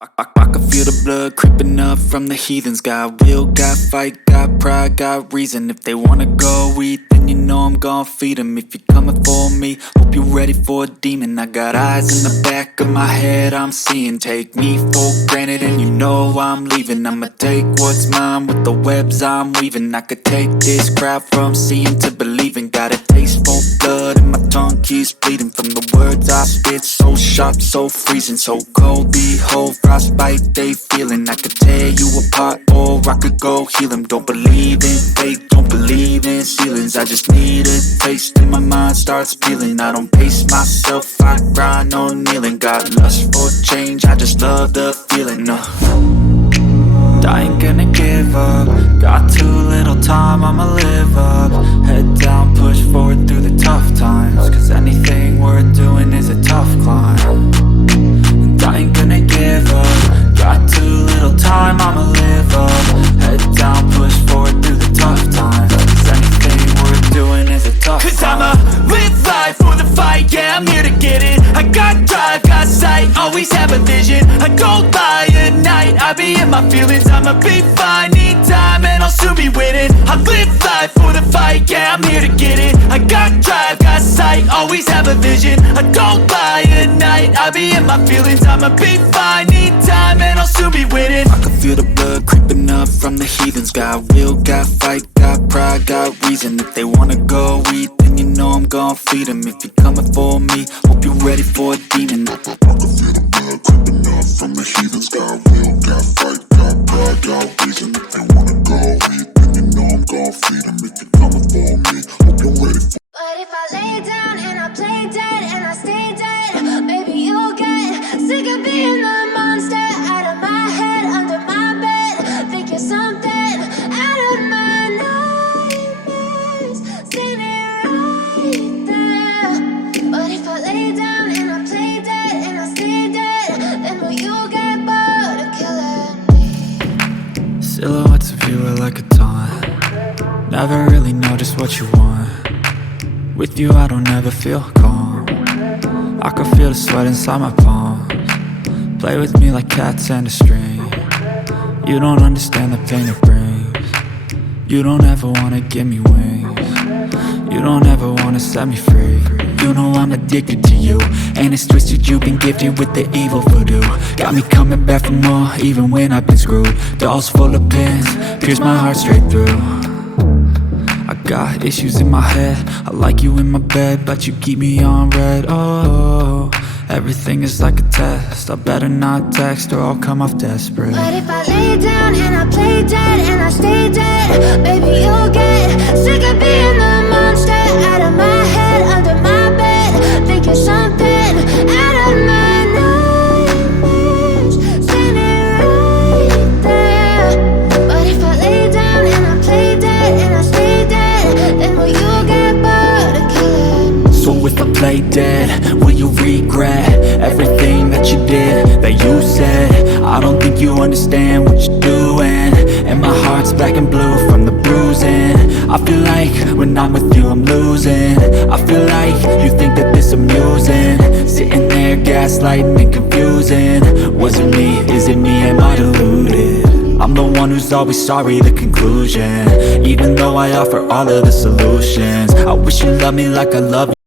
I can feel the blood creeping up from the heathens. Got will, got fight, got pride, got reason. If they wanna go eat, then you know I'm gon' feed them. If you're coming for me, hope you're ready for a demon. I got eyes in the back of my head, I'm seeing. Take me for granted and you know I'm leaving. I'ma take what's mine with the webs I'm weaving. I could take this crowd from seeing to believing. Got a taste for blood and my tongue keeps bleeding from the words I spit. So sharp, so freezing, so cold. Behold, frostbite they feeling. I could tear you apart or I could go heal them. Don't believe in fate, don't believe in ceilings. I just need a taste and my mind starts peeling. I don't pace myself, I grind on kneeling. Got lust for change, I just love the feeling. I ain't gonna give up. Got too little time, I'ma live up. Head down, push forward through the tough times. Cause anything worth doing is a tough climb. And I ain't gonna give up. Got too little time, I'ma live up. Head down, push forward through the tough times. Cause anything worth doing is a tough climb. Cause I'ma live life for the fight, yeah, I'm here to get it. I got drive, got sight, always have a vision. I go by at night, I be in my feelings. I'ma be fine, need time, and I'll soon be winning. I live life for the fight, yeah, I'm here to get it. I got drive, got sight, always have a vision. I don't lie at night, I be in my feelings. I'ma be fine, need time, and I'll soon be winning. I can feel the blood creeping up from the heathens. Got will, got fight, got pride, got reason. If they wanna go eat, then you know I'm gon' feed them. If you're coming for me, hope you're ready for a demon. I can feel the blood creeping up from the heathens. Got will, got fight, got pride, got reason. If they wanna go eat, then you know I'm gon' feed them. If you're coming for me, hope you're ready for. But if I lay down and I play dead and I stay dead, maybe you'll get sick of being the monster out of my head, under my bed. Think you're something out of my nightmares, standing right there. But if I lay down and I play dead and I stay dead, then will you get bored of killing me? Silhouettes of you are like a taunt. Never really know just what you want. With you I don't ever feel calm. I can feel the sweat inside my palms. Play with me like cats and a string. You don't understand the pain it brings. You don't ever wanna give me wings. You don't ever wanna set me free. You know I'm addicted to you, and it's twisted, you've been gifted with the evil voodoo. Got me coming back for more, even when I've been screwed. Dolls full of pins, pierce my heart straight through. I got issues in my head, I like you in my bed, but you keep me on red. Oh, everything is like a test. I better not text or I'll come off desperate. But if I lay down and I play dead and I stay dead, maybe you'll get sick of being the monster out of my head, under my bed. Think you're something out of my nightmares, standing right there. But if I lay down and I play dead and I stay dead, then will you get bored of killing me? So if I play dead, will you regret everything that you did, that you said? I don't think you understand what you're doing, and my heart's black and blue from the bruising. I feel like when I'm with you I'm losing. I feel like you think that this amusing, sitting there gaslighting and confusing. Was it me? Is it me? Am I deluded? I'm the one who's always sorry, the conclusion. Even though I offer all of the solutions, I wish you loved me like I love you.